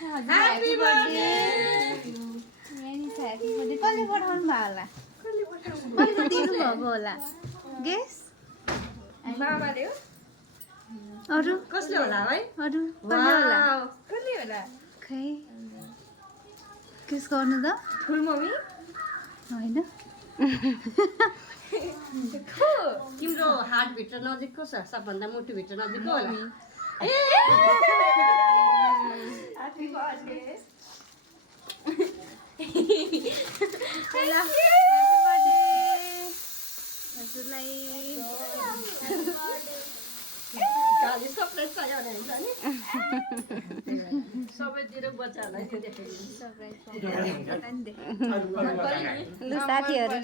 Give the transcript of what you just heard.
happy birthday कसले पठाउनु भयो होला कसले दिनु भएको होला गेस बाबाले हो अरू कसले होला है अरू कसले होला कसले होला खै गेस गर्नु त ठुल मम्मी होइन तिम्रो हार्ट भित्र नजिकको छ सबभन्दा मुटु भित्र नजिकको होला ह्यापी बर्थडे हजुरलाई गाली सरप्राइज चाहियो भने हुन्छ नि सबैतिर बच्चाहरूलाई त्यो देखाइदिनु लु साथीहरू